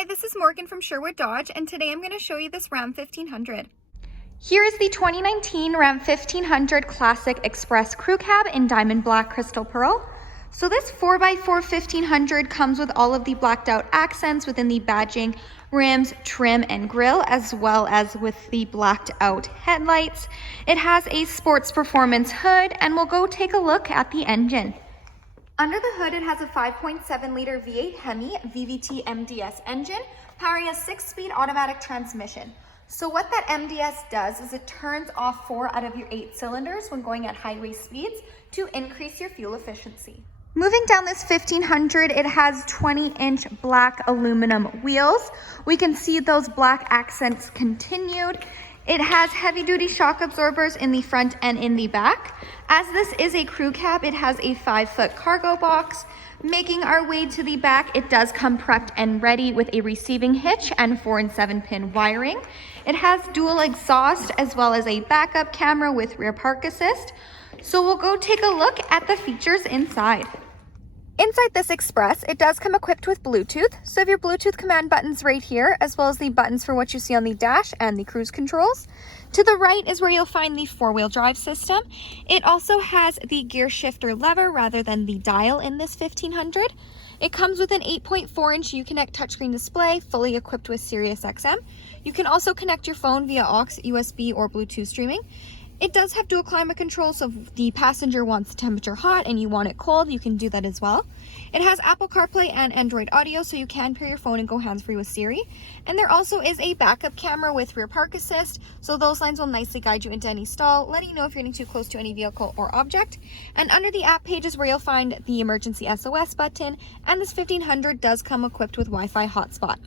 Hi, this is Morgan from Sherwood Dodge, and today I'm going to show you this Ram 1500. Here is the 2019 Ram 1500 Classic Express Crew Cab in Diamond Black Crystal Pearl. So this 4x4 1500 comes with all of the blacked out accents within the badging, rims, trim, and grille, as well as with the blacked out headlights. It has a sports performance hood, and we'll go take a look at the engine. Under the hood, it has a 5.7 liter V8 Hemi VVT MDS engine, powering a 6-speed automatic transmission. So what that MDS does is it turns off 4 out of your 8 cylinders when going at highway speeds to increase your fuel efficiency. Moving down this 1500, it has 20-inch black aluminum wheels. We can see those black accents continued. It has heavy-duty shock absorbers in the front and in the back. As this is a crew cab, it has a 5-foot cargo box. Making our way to the back, it does come prepped and ready with a receiving hitch and 4 and 7-pin wiring. It has dual exhaust as well as a backup camera with rear park assist. So we'll go take a look at the features inside. Inside this Express, it does come equipped with Bluetooth. So you have your Bluetooth command buttons right here, as well as the buttons for what you see on the dash and the cruise controls. To the right is where you'll find the 4-wheel drive system. It also has the gear shifter lever rather than the dial in this 1500. It comes with an 8.4-inch Uconnect touchscreen display, fully equipped with Sirius XM. You can also connect your phone via aux, USB, or Bluetooth streaming. It does have dual climate control, so if the passenger wants the temperature hot and you want it cold, you can do that as well. It has Apple CarPlay and Android Audio, so you can pair your phone and go hands-free with Siri. And there also is a backup camera with rear park assist, so those lines will nicely guide you into any stall, letting you know if you're getting too close to any vehicle or object. And under the app page is where you'll find the emergency SOS button, and this 1500 does come equipped with Wi-Fi hotspot.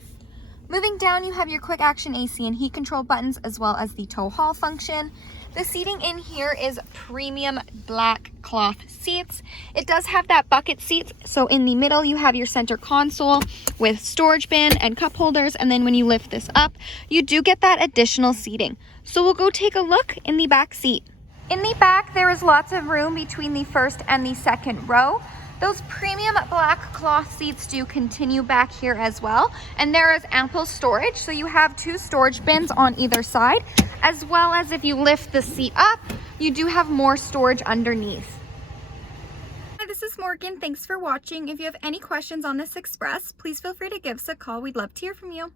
Moving down, you have your quick action AC and heat control buttons, as well as the tow haul function. The seating in here is premium black cloth seats. It does have that bucket seats, so in the middle you have your center console with storage bin and cup holders, and then when you lift this up, you do get that additional seating. So we'll go take a look in the back seat. In the back, there is lots of room between the first and the second row. Those premium black cloth seats do continue back here as well, and there is ample storage, so you have 2 storage bins on either side, as well as if you lift the seat up, you do have more storage underneath. Hi, this is Morgan. Thanks for watching. If you have any questions on this Express, please feel free to give us a call. We'd love to hear from you.